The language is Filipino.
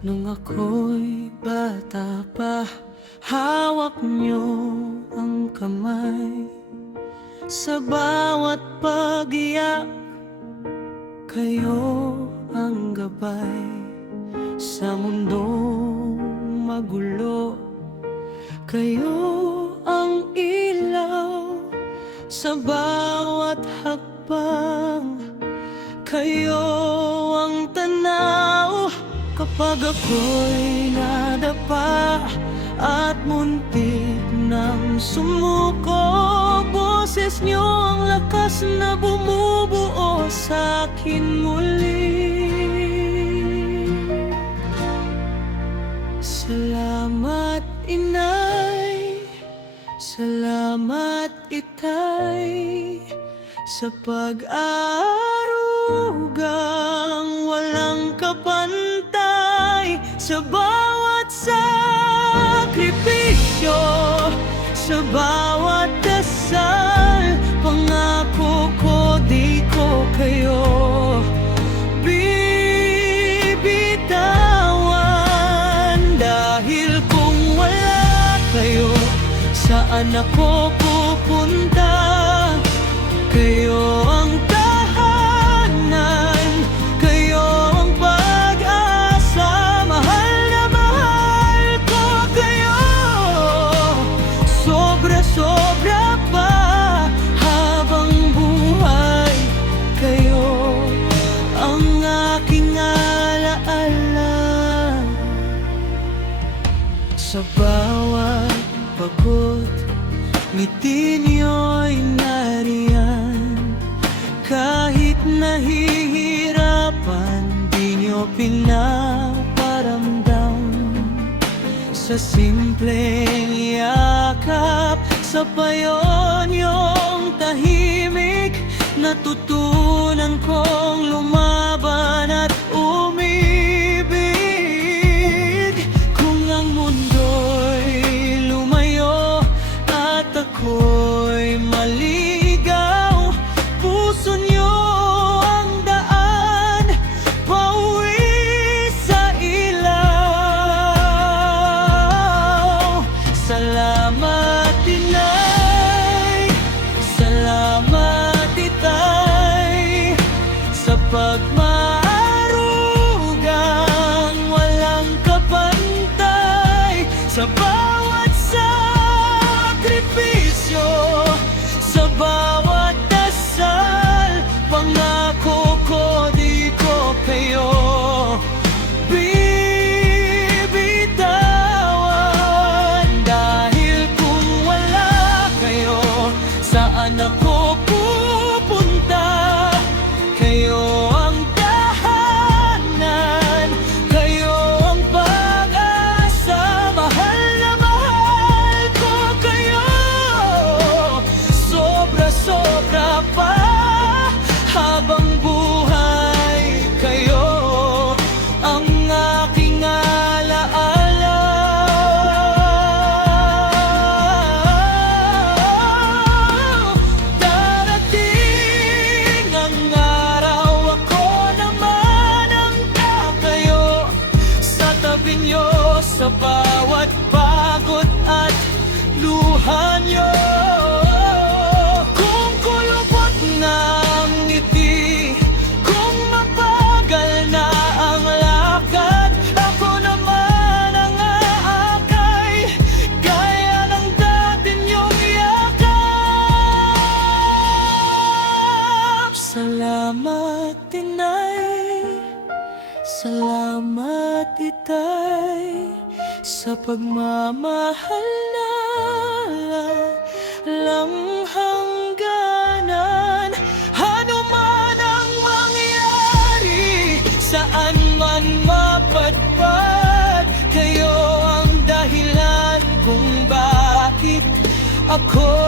Nung ako'y bata pa, hawak niyo ang kamay. Sa bawat pag-iyak, kayo ang gabay. Sa mundong magulo, kayo ang ilaw. Sa bawat hakbang, kayo ang tanaw. Kapag ako'y nadapa at muntik nang sumuko, boses niyo ang lakas na bumubuo sa'kin muli. Salamat inay, salamat itay, sa pag-aarugang walang kapantay. Sa bawat sakripisyo, sa bawat dasal, pangako ko di ko kayo bibitawan. Dahil kung wala kayo, saan ako pupunta? Kayo ang tahanan, kayo ang pag-asa. Mahal na mahal ko kayo, sobra-sobra pa. Habang buhay, kayo ang aking alaala. Sa bawat pagod, ngiti niyo'y nariyan. Kahit nahihirapan, di niyo pinaparamdam. Sa simpleng yakap, sa payo niyong tahimik, natutunan kong lumaban at umibig. Kung ang mundo'y lumayo at ako'y maligaw, puso niyo ang daan pauwi sa ilaw. Salamat inay, salamat itay, sa pagmaarugang walang kapantay. Sa bawat sakripisyo, sa bawat dasal, pangako ko di ko kayo bibitawan. Dahil kung wala kayo, saan ako pupunta? Kayo ang tahanan, kayo ang pag-asa. Mahal na mahal ko kayo, sobra-sobra pa. Habang buhay, kayo ang aking alaala. Darating ang araw, ako naman ang tatayo sa tabi niyo, sa bawat pagod at luha niyo. Kung kulubot na ang ngiti, kung mabagal na ang lakad, ako naman ang aakay, gaya ng dati niyong yakap. Salamat inay, salamat itay, sa pagmamahal na lang hangganan. Ano man ang mangyari, saan man mapadpad, kayo ang dahilan kung bakit ako